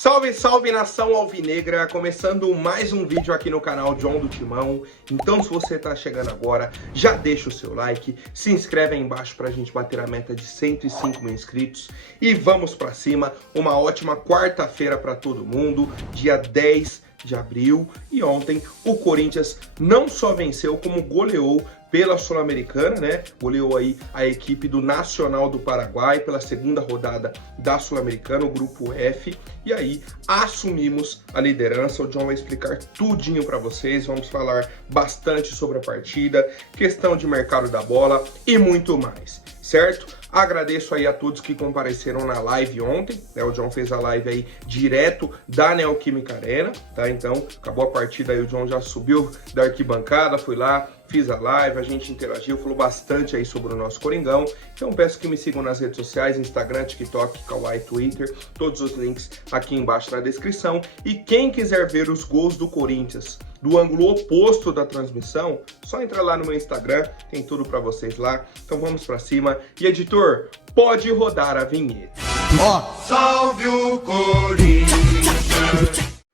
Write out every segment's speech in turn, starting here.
Salve, salve nação alvinegra, começando mais um vídeo aqui no canal John do Timão. Então se você tá chegando agora, já deixa o seu like, se inscreve aí embaixo pra gente bater a meta de 105 mil inscritos e vamos pra cima. Uma ótima quarta-feira pra todo mundo, dia 10 de abril, e ontem o Corinthians não só venceu como goleou pela Sul-Americana, né? Goleou aí a equipe do Nacional do Paraguai pela segunda rodada da Sul-Americana, o grupo F, e aí assumimos a liderança. O John vai explicar tudinho para vocês, vamos falar bastante sobre a partida, questão de mercado da bola e muito mais, certo? Agradeço aí a todos que compareceram na live ontem, né? O John fez a live aí direto da Neoquímica Arena, tá? Então, acabou a partida aí, o John já subiu da arquibancada, fui lá, fiz a live, a gente interagiu, falou bastante aí sobre o nosso Coringão. Então peço que me sigam nas redes sociais, Instagram, TikTok, Kawaii, Twitter, todos os links aqui embaixo na descrição. E quem quiser ver os gols do Corinthians do ângulo oposto da transmissão, só entra lá no meu Instagram, tem tudo pra vocês lá. Então vamos pra cima. E editor, pode rodar a vinheta. Ó, salve o Corinthians!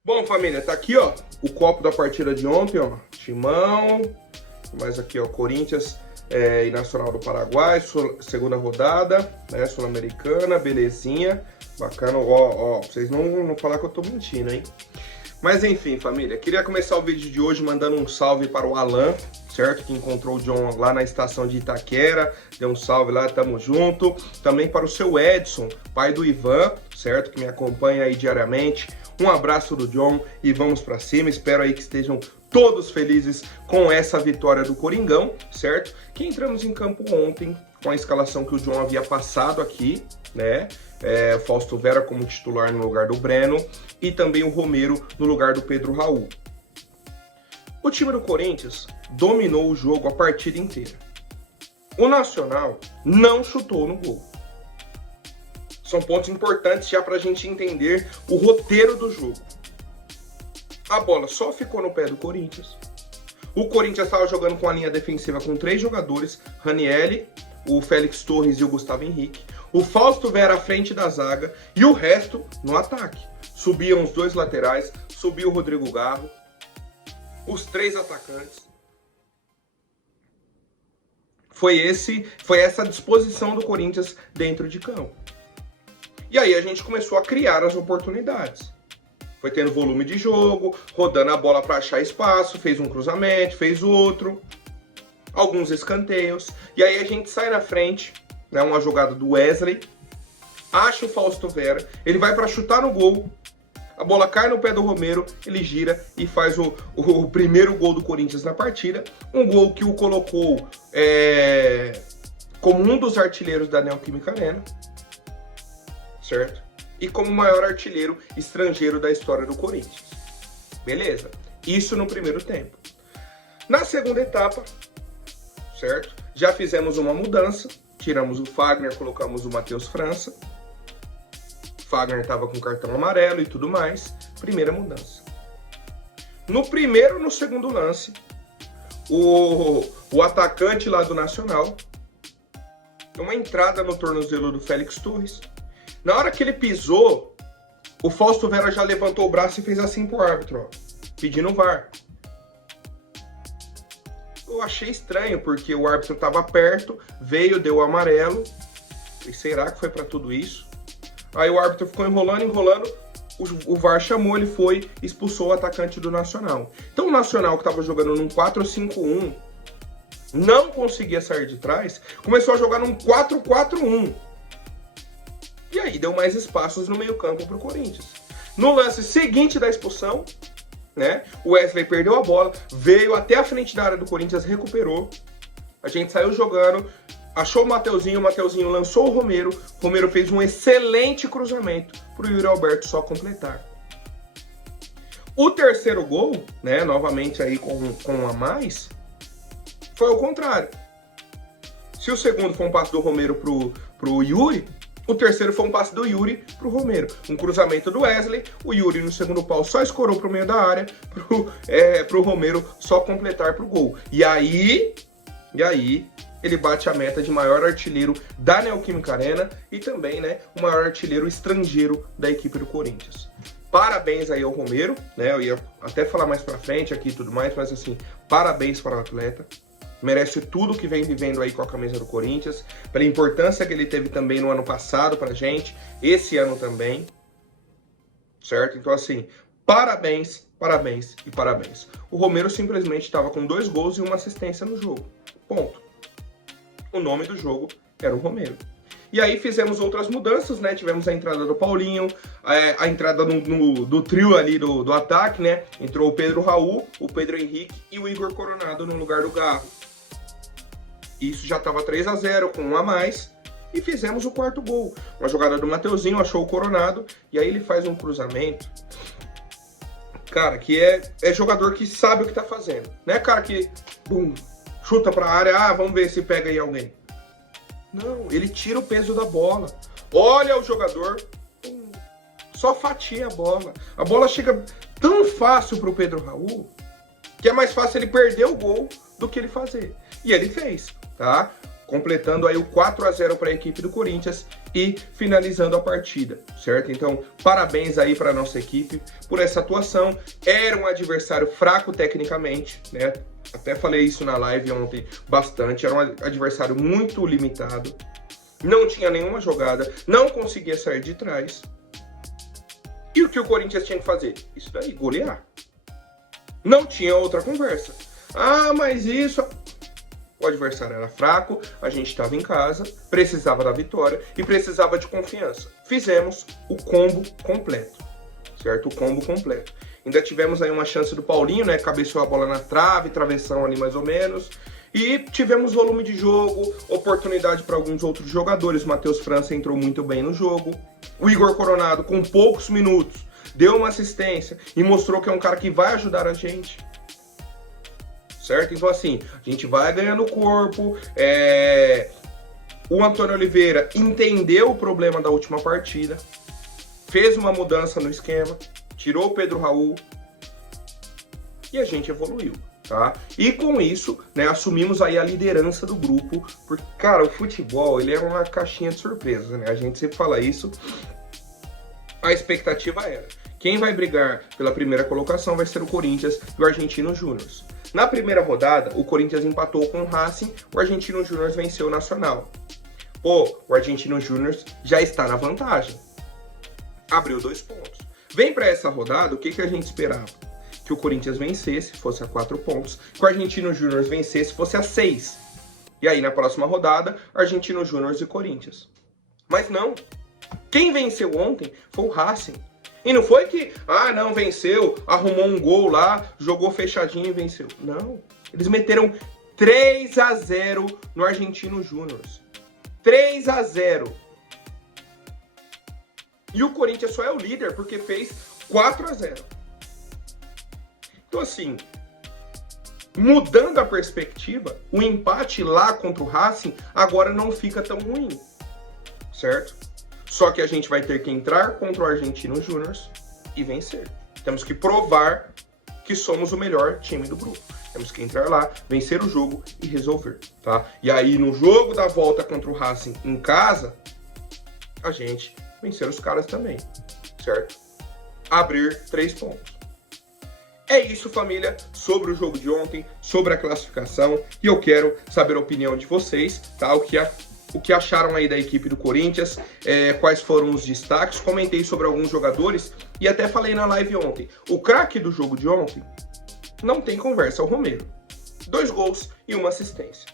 Bom, família, tá aqui, ó, o copo da partida de ontem, ó, Timão. Mais aqui, ó, Corinthians e Nacional do Paraguai, segunda rodada, né, Sul-Americana, belezinha, bacana, ó, pra vocês não falar que eu tô mentindo, hein? Mas enfim, família, queria começar o vídeo de hoje mandando um salve para o Alan, certo? Que encontrou o John lá na estação de Itaquera, deu um salve lá, tamo junto. Também para o seu Edson, pai do Ivan, certo? Que me acompanha aí diariamente. Um abraço do John e vamos pra cima, espero aí que estejam todos felizes com essa vitória do Coringão, certo? Que entramos em campo ontem com a escalação que o John havia passado aqui, né? Fausto Vera como titular no lugar do Breno e também o Romero no lugar do Pedro Raul. O time do Corinthians dominou o jogo a partida inteira. O Nacional não chutou no gol. São pontos importantes já para a gente entender o roteiro do jogo. A bola só ficou no pé do Corinthians. O Corinthians estava jogando com a linha defensiva com 3 jogadores, Ranieri, o Félix Torres e o Gustavo Henrique. O Fausto Vera à frente da zaga e o resto no ataque. Subiam os 2 laterais, subiu o Rodrigo Garro, os 3 atacantes. Foi essa disposição do Corinthians dentro de campo. E aí a gente começou a criar as oportunidades. Foi tendo volume de jogo, rodando a bola para achar espaço, fez um cruzamento, fez outro, alguns escanteios. E aí a gente sai na frente, né, uma jogada do Wesley, acha o Fausto Vera, ele vai para chutar no gol, a bola cai no pé do Romero, ele gira e faz o primeiro gol do Corinthians na partida. Um gol que o colocou como um dos artilheiros da Neoquímica Arena, certo? E como o maior artilheiro estrangeiro da história do Corinthians. Beleza? Isso no primeiro tempo. Na segunda etapa, certo? Já fizemos uma mudança. Tiramos o Fagner, colocamos o Matheus França. Fagner estava com cartão amarelo e tudo mais. Primeira mudança. No primeiro e no segundo lance, o atacante lá do Nacional deu uma entrada no tornozelo do Félix Torres. Na hora que ele pisou, o Fausto Vera já levantou o braço e fez assim pro árbitro, ó, pedindo o VAR. Eu achei estranho, porque o árbitro estava perto, veio, deu o amarelo. E será que foi para tudo isso? Aí o árbitro ficou enrolando, o VAR chamou, ele foi, expulsou o atacante do Nacional. Então o Nacional, que estava jogando num 4-5-1, não conseguia sair de trás, começou a jogar num 4-4-1. E aí deu mais espaços no meio-campo para o Corinthians. No lance seguinte da expulsão, né, o Wesley perdeu a bola, veio até a frente da área do Corinthians, recuperou. A gente saiu jogando, achou o Mateuzinho lançou o Romero fez um excelente cruzamento para o Yuri Alberto só completar. O terceiro gol, né, novamente aí com um a mais, foi o contrário. Se o segundo foi um passe do Romero pro Yuri, o terceiro foi um passe do Yuri pro Romero. Um cruzamento do Wesley, o Yuri no segundo pau só escorou pro meio da área, pro Romero só completar pro gol. E aí ele bate a meta de maior artilheiro da Neoquímica Arena e também, né, o maior artilheiro estrangeiro da equipe do Corinthians. parabéns aí ao Romero, né? Eu ia até falar mais pra frente aqui e tudo mais, mas assim, parabéns para o atleta. Merece tudo que vem vivendo aí com a camisa do Corinthians, pela importância que ele teve também no ano passado pra gente, esse ano também, certo? Então assim, parabéns, parabéns e parabéns. O Romero simplesmente estava com 2 gols e 1 assistência no jogo, ponto. O nome do jogo era o Romero. E aí fizemos outras mudanças, né? Tivemos a entrada do Paulinho, a entrada do trio ali do ataque, né? Entrou o Pedro Raul, o Pedro Henrique e o Igor Coronado no lugar do Garro. Isso já estava 3-0 com 1 a mais. E fizemos o 4º gol. Uma jogada do Mateuzinho, achou o Coronado. E aí ele faz um cruzamento. Cara, que é jogador que sabe o que tá fazendo. Não é cara que, bum, chuta pra área, vamos ver se pega aí alguém. Não, ele tira o peso da bola. Olha o jogador, só fatia a bola. A bola chega tão fácil pro Pedro Raul, que é mais fácil ele perder o gol do que ele fazer. E ele fez, tá? Completando aí o 4-0 para a equipe do Corinthians e finalizando a partida, certo? Então, parabéns aí para nossa equipe por essa atuação. Era um adversário fraco tecnicamente, né? Até falei isso na live ontem bastante. Era um adversário muito limitado. Não tinha nenhuma jogada, não conseguia sair de trás. E o que o Corinthians tinha que fazer? Isso daí, golear. Não tinha outra conversa. Mas isso... O adversário era fraco, a gente estava em casa, precisava da vitória e precisava de confiança. Fizemos o combo completo, certo? O combo completo. Ainda tivemos aí uma chance do Paulinho, né? Cabeceou a bola na trave, travessão ali mais ou menos. E tivemos volume de jogo, oportunidade para alguns outros jogadores. O Matheus França entrou muito bem no jogo. O Igor Coronado, com poucos minutos, deu uma assistência e mostrou que é um cara que vai ajudar a gente. Certo? Então assim, a gente vai ganhando corpo, o Antônio Oliveira entendeu o problema da última partida, fez uma mudança no esquema, tirou o Pedro Raul e a gente evoluiu, tá? E com isso, né, assumimos aí a liderança do grupo, porque, cara, o futebol, ele é uma caixinha de surpresas, né? A gente sempre fala isso, a expectativa era, quem vai brigar pela primeira colocação vai ser o Corinthians e o Argentino Júnior. Na primeira rodada, o Corinthians empatou com o Racing, o Argentino Júnior venceu o Nacional. Pô, o Argentino Júnior já está na vantagem. Abriu 2 pontos. Vem para essa rodada, o que a gente esperava? Que o Corinthians vencesse, fosse a 4 pontos, que o Argentino Júnior vencesse, fosse a 6. E aí, na próxima rodada, Argentino Júnior e Corinthians. Mas não. Quem venceu ontem foi o Racing. E não foi que, não, venceu, arrumou um gol lá, jogou fechadinho e venceu. Não, eles meteram 3-0 no Argentino Júnior. 3-0. E o Corinthians só é o líder porque fez 4-0. Então assim, mudando a perspectiva, o empate lá contra o Racing agora não fica tão ruim, certo? Só que a gente vai ter que entrar contra o Argentino Júnior e vencer. Temos que provar que somos o melhor time do grupo. Temos que entrar lá, vencer o jogo e resolver, tá? E aí, no jogo da volta contra o Racing em casa, a gente vencer os caras também, certo? Abrir 3 pontos. É isso, família, sobre o jogo de ontem, sobre a classificação. E eu quero saber a opinião de vocês, tá? O que acharam aí da equipe do Corinthians, quais foram os destaques, comentei sobre alguns jogadores e até falei na live ontem. O craque do jogo de ontem não tem conversa, é o Romero. 2 gols e 1 assistência.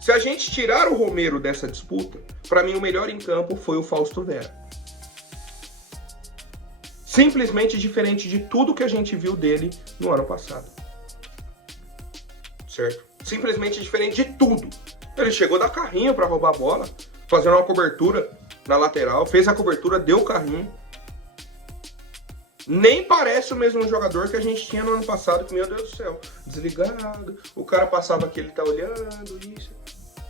Se a gente tirar o Romero dessa disputa, para mim o melhor em campo foi o Fausto Vera. Simplesmente diferente de tudo que a gente viu dele no ano passado. Certo? Simplesmente diferente de tudo. Ele chegou da carrinho para roubar a bola, fazendo uma cobertura na lateral, fez a cobertura, deu o carrinho. Nem parece o mesmo jogador que a gente tinha no ano passado, que, meu Deus do céu, desligado, o cara passava aqui, ele tá olhando, isso.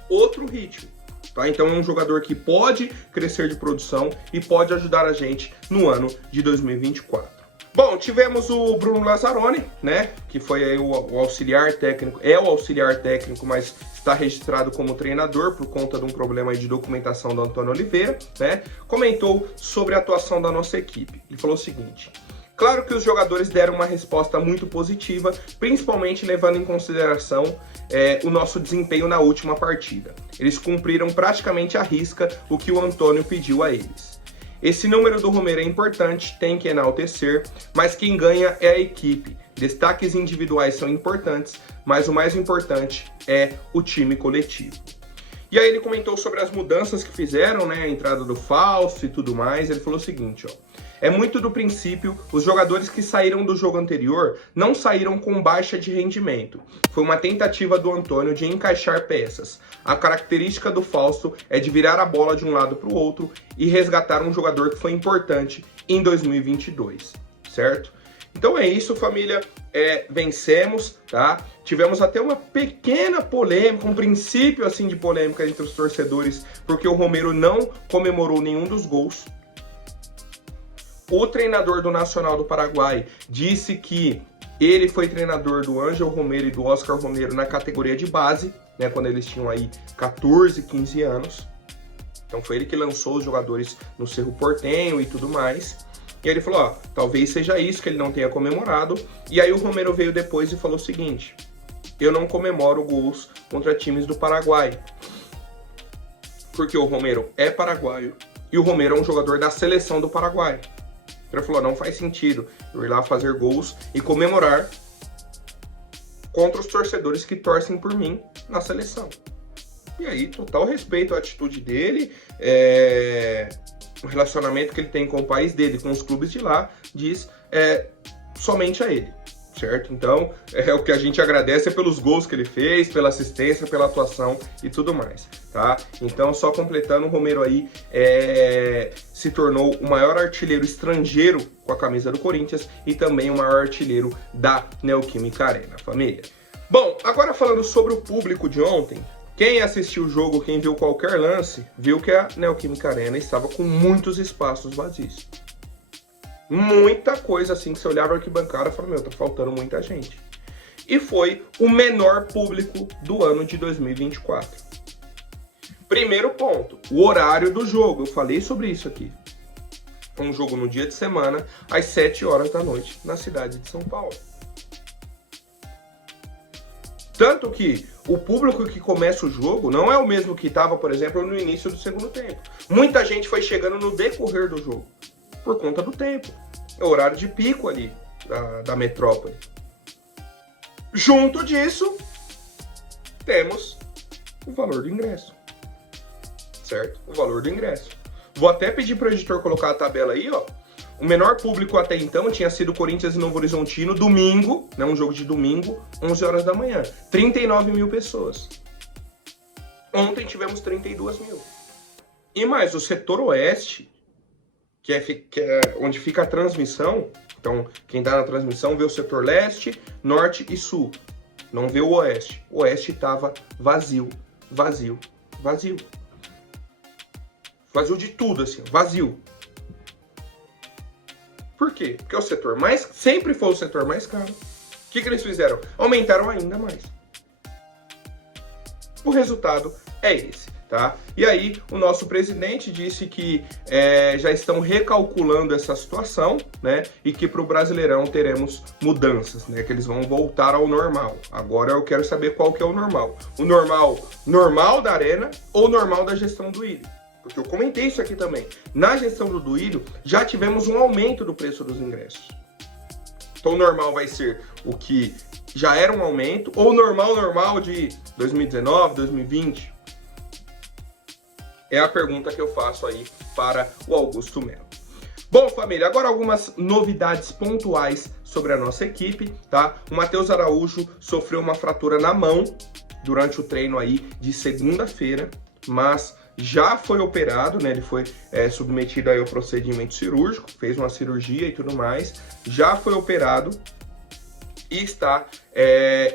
Outro ritmo, tá? Então é um jogador que pode crescer de produção e pode ajudar a gente no ano de 2024. Bom, tivemos o Bruno Lazzaroni, né, que foi aí o auxiliar técnico, é o auxiliar técnico, mas está registrado como treinador por conta de um problema aí de documentação do Antônio Oliveira, né, comentou sobre a atuação da nossa equipe. Ele falou o seguinte: Claro que os jogadores deram uma resposta muito positiva, principalmente levando em consideração o nosso desempenho na última partida. Eles cumpriram praticamente à risca o que o Antônio pediu a eles. Esse número do Romero é importante, tem que enaltecer, mas quem ganha é a equipe. Destaques individuais são importantes, mas o mais importante é o time coletivo. E aí ele comentou sobre as mudanças que fizeram, né, a entrada do Fausto e tudo mais. Ele falou o seguinte, ó: é muito do princípio, os jogadores que saíram do jogo anterior não saíram com baixa de rendimento. Foi uma tentativa do Antônio de encaixar peças. A característica do Fausto é de virar a bola de um lado para o outro e resgatar um jogador que foi importante em 2022, certo? Então é isso, família. Vencemos, tá? Tivemos até uma pequena polêmica, um princípio assim de polêmica entre os torcedores, porque o Romero não comemorou nenhum dos gols. O treinador do Nacional do Paraguai disse que ele foi treinador do Ângelo Romero e do Oscar Romero na categoria de base, né, quando eles tinham aí 14, 15 anos. Então foi ele que lançou os jogadores no Cerro Porteño e tudo mais. E aí ele falou, ó, talvez seja isso que ele não tenha comemorado. E aí o Romero veio depois e falou o seguinte: eu não comemoro gols contra times do Paraguai, porque o Romero é paraguaio e o Romero é um jogador da seleção do Paraguai. Ele falou, não faz sentido eu ir lá fazer gols e comemorar contra os torcedores que torcem por mim na seleção. E aí, total respeito à atitude dele, o relacionamento que ele tem com o país dele, com os clubes de lá, diz somente a ele, certo? Então, o que a gente agradece é pelos gols que ele fez, pela assistência, pela atuação e tudo mais, tá? Então, só completando, o Romero aí se tornou o maior artilheiro estrangeiro com a camisa do Corinthians e também o maior artilheiro da Neoquímica Arena, família. Bom, agora falando sobre o público de ontem, quem assistiu o jogo, quem viu qualquer lance, viu que a Neoquímica Arena estava com muitos espaços vazios. Muita coisa assim, que você olhava a arquibancada e falava, meu, tá faltando muita gente. E foi o menor público do ano de 2024. Primeiro ponto, o horário do jogo. Eu falei sobre isso aqui. Um jogo no dia de semana, às 7 horas da noite, na cidade de São Paulo. Tanto que o público que começa o jogo não é o mesmo que estava, por exemplo, no início do segundo tempo. Muita gente foi chegando no decorrer do jogo, por conta do tempo. É o horário de pico ali da metrópole. Junto disso, temos o valor do ingresso. Certo? O valor do ingresso. Vou até pedir para o editor colocar a tabela aí, ó. O menor público até então tinha sido Corinthians e Novo Horizontino, domingo, né, um jogo de domingo, 11 horas da manhã. 39 mil pessoas. Ontem tivemos 32 mil. E mais, o setor oeste, que é onde fica a transmissão, então quem tá na transmissão vê o setor leste, norte e sul. Não vê o oeste. O oeste estava vazio, vazio, vazio. Vazio de tudo, assim, vazio. Por quê? Porque é o setor mais... Sempre foi o setor mais caro. O que eles fizeram? Aumentaram ainda mais. O resultado é esse, tá? E aí, o nosso presidente disse que já estão recalculando essa situação, né? E que para o Brasileirão teremos mudanças, né? Que eles vão voltar ao normal. Agora eu quero saber qual que é o normal. O normal da Arena ou o normal da gestão do Duílio? Porque eu comentei isso aqui também. Na gestão do Duílio, já tivemos um aumento do preço dos ingressos. Então o normal vai ser o que já era um aumento, ou normal de 2019, 2020? É a pergunta que eu faço aí para o Augusto Melo. Bom, família, agora algumas novidades pontuais sobre a nossa equipe, tá? O Matheus Araújo sofreu uma fratura na mão durante o treino aí de segunda-feira, mas já foi operado, né? Ele foi submetido aí ao procedimento cirúrgico, fez uma cirurgia e tudo mais, já foi operado e está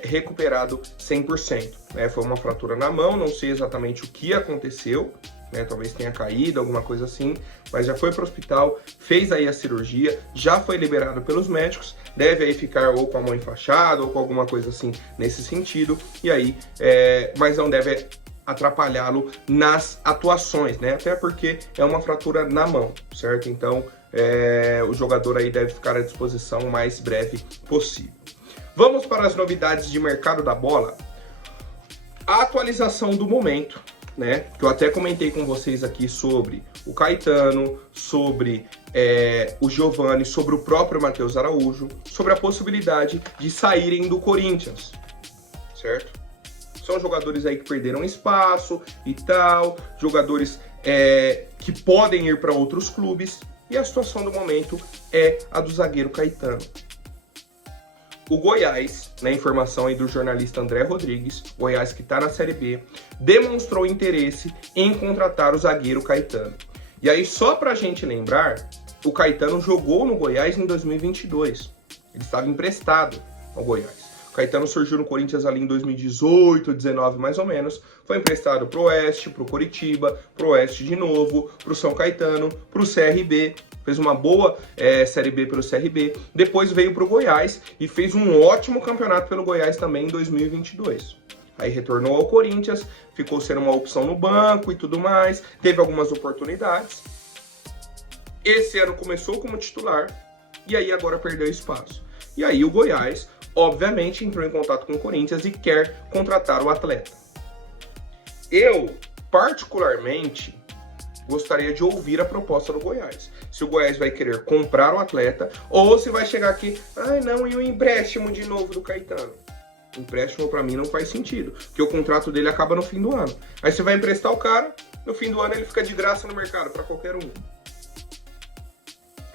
recuperado 100%. Né? Foi uma fratura na mão, não sei exatamente o que aconteceu, né? Talvez tenha caído, alguma coisa assim, mas já foi para o hospital, fez aí a cirurgia, já foi liberado pelos médicos, deve aí ficar ou com a mão enfaixada ou com alguma coisa assim nesse sentido, e aí, mas não deve atrapalhá-lo nas atuações, né? Até porque é uma fratura na mão, certo? Então, o jogador aí deve ficar à disposição o mais breve possível. Vamos para as novidades de mercado da bola. A atualização do momento, né? Que eu até comentei com vocês aqui sobre o Caetano, sobre o Giovani, sobre o próprio Matheus Araújo, sobre a possibilidade de saírem do Corinthians, certo? São jogadores aí que perderam espaço e tal, jogadores que podem ir para outros clubes, e a situação do momento é a do zagueiro Caetano. O Goiás, na informação aí do jornalista André Rodrigues, Goiás que está na Série B, demonstrou interesse em contratar o zagueiro Caetano. E aí, só pra gente lembrar, o Caetano jogou no Goiás em 2022. Ele estava emprestado ao Goiás. O Caetano surgiu no Corinthians ali em 2018, 19 mais ou menos. Foi emprestado pro Oeste, pro Coritiba, pro Oeste de novo, pro São Caetano, pro CRB. Fez uma boa Série B pelo CRB. Depois veio pro Goiás e fez um ótimo campeonato pelo Goiás também em 2022. Aí retornou ao Corinthians, ficou sendo uma opção no banco e tudo mais. Teve algumas oportunidades. Esse ano começou como titular e aí agora perdeu espaço. E aí o Goiás, obviamente, entrou em contato com o Corinthians e quer contratar o atleta. Eu, particularmente, gostaria de ouvir a proposta do Goiás. Se o Goiás vai querer comprar o atleta ou se vai chegar aqui, não, e o empréstimo de novo do Caetano? Empréstimo pra mim não faz sentido, porque o contrato dele acaba no fim do ano. Aí você vai emprestar o cara, no fim do ano ele fica de graça no mercado pra qualquer um.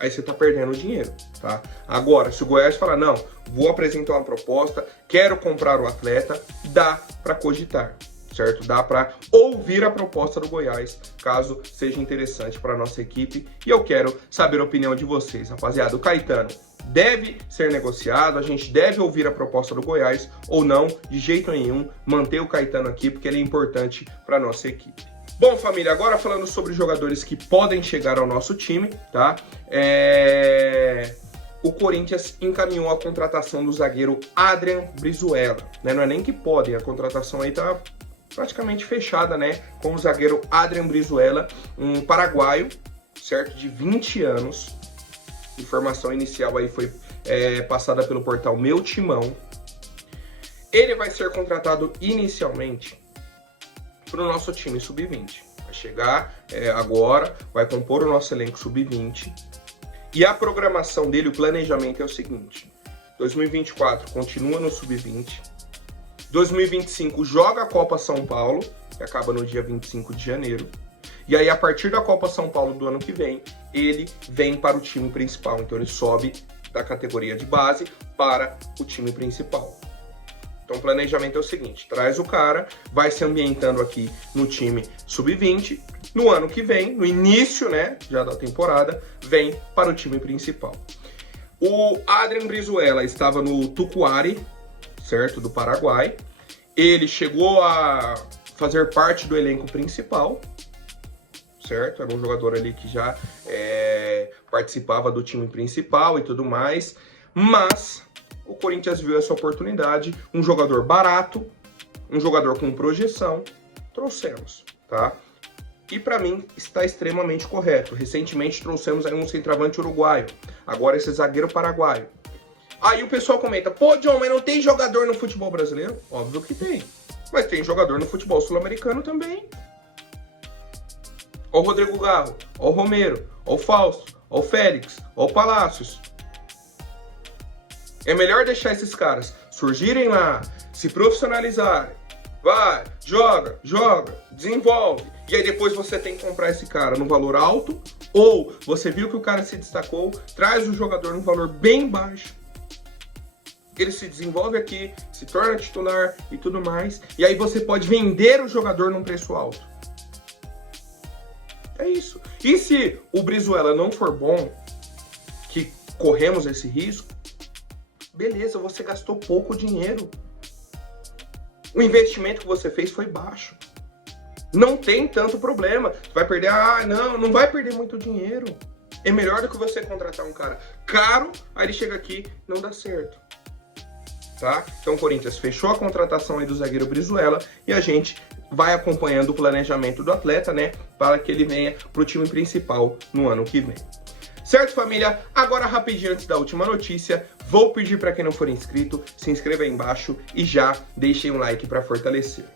Aí você tá perdendo dinheiro, tá? Agora, se o Goiás falar, não, vou apresentar uma proposta, quero comprar o atleta, dá pra cogitar, certo? Dá pra ouvir a proposta do Goiás, caso seja interessante pra nossa equipe. E eu quero saber a opinião de vocês, rapaziada. O Caetano deve ser negociado, a gente deve ouvir a proposta do Goiás ou não, de jeito nenhum, manter o Caetano aqui, porque ele é importante pra nossa equipe. Bom, família, agora falando sobre jogadores que podem chegar ao nosso time, tá? O Corinthians encaminhou a contratação do zagueiro Adrian Brizuela, né? Não é nem que podem, a contratação aí tá praticamente fechada, né? Com o zagueiro Adrian Brizuela, um paraguaio, certo? De 20 anos. Informação inicial aí foi passada pelo portal Meu Timão. Ele vai ser contratado inicialmente para o nosso time sub-20. Vai chegar agora, vai compor o nosso elenco sub-20. E a programação dele, o planejamento é o seguinte: 2024 continua no sub-20. 2025 joga a Copa São Paulo, que acaba no dia 25 de janeiro. E aí, a partir da Copa São Paulo do ano que vem, ele vem para o time principal. Então, ele sobe da categoria de base para o time principal. Então, o planejamento é o seguinte: traz o cara, vai se ambientando aqui no time sub-20. No ano que vem, no início, né, já da temporada, vem para o time principal. O Adrian Brizuela estava no Tucuari, certo, do Paraguai. Ele chegou a fazer parte do elenco principal, certo? Era um jogador ali que já participava do time principal e tudo mais. Mas o Corinthians viu essa oportunidade, um jogador barato, um jogador com projeção, trouxemos, tá? E para mim está extremamente correto. Recentemente trouxemos aí um centroavante uruguaio, agora esse zagueiro paraguaio. Aí o pessoal comenta, pô, John, mas não tem jogador no futebol brasileiro? Óbvio que tem, mas tem jogador no futebol sul-americano também. Ó o Rodrigo Garro, ó o Romero, ó o Fausto, ó o Félix, ó o Palácios. É melhor deixar esses caras surgirem lá, se profissionalizarem. Vai, joga, desenvolve. E aí depois você tem que comprar esse cara no valor alto, ou você viu que o cara se destacou, traz o jogador num valor bem baixo. Ele se desenvolve aqui, se torna titular e tudo mais. E aí você pode vender o jogador num preço alto. É isso. E se o Brizuela não for bom, que corremos esse risco, beleza, você gastou pouco dinheiro. O investimento que você fez foi baixo. Não tem tanto problema. Você vai perder, não vai perder muito dinheiro. É melhor do que você contratar um cara caro, aí ele chega aqui, não dá certo. Tá? Então o Corinthians fechou a contratação aí do zagueiro Brizuela e a gente vai acompanhando o planejamento do atleta, né, para que ele venha para o time principal no ano que vem. Certo, família? Agora, rapidinho, antes da última notícia, vou pedir para quem não for inscrito, se inscreva aí embaixo e já deixem um like para fortalecer.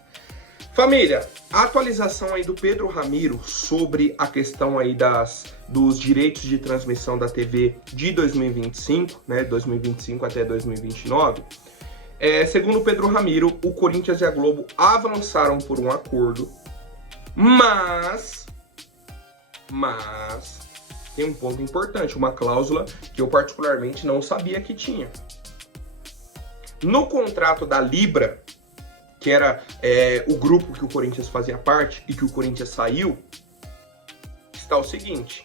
Família, a atualização aí do Pedro Ramiro sobre a questão aí dos direitos de transmissão da TV de 2025, né, 2025 até 2029, segundo o Pedro Ramiro, o Corinthians e a Globo avançaram por um acordo, mas tem um ponto importante, uma cláusula que eu particularmente não sabia que tinha. No contrato da Libra, que era o grupo que o Corinthians fazia parte e que o Corinthians saiu, está o seguinte: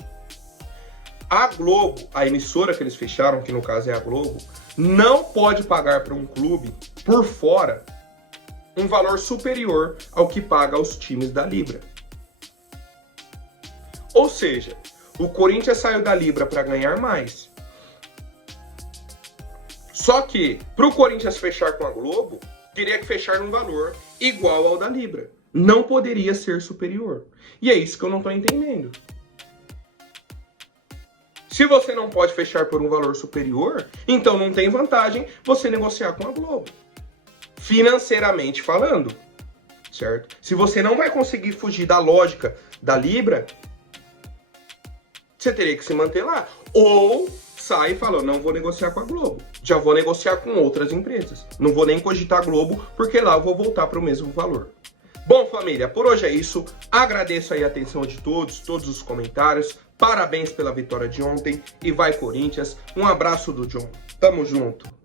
a Globo, a emissora que eles fecharam, que no caso é a Globo, não pode pagar para um clube por fora um valor superior ao que paga aos times da Libra. Ou seja, o Corinthians saiu da Libra para ganhar mais. Só que, para o Corinthians fechar com a Globo, teria que fechar num valor igual ao da Libra. Não poderia ser superior. E é isso que eu não estou entendendo. Se você não pode fechar por um valor superior, então não tem vantagem você negociar com a Globo. Financeiramente falando, certo? Se você não vai conseguir fugir da lógica da Libra, você teria que se manter lá. Ou sai e fala, não vou negociar com a Globo. Já vou negociar com outras empresas. Não vou nem cogitar a Globo, porque lá eu vou voltar para o mesmo valor. Bom, família, por hoje é isso. Agradeço aí a atenção de todos os comentários. Parabéns pela vitória de ontem. E vai, Corinthians. Um abraço do John. Tamo junto.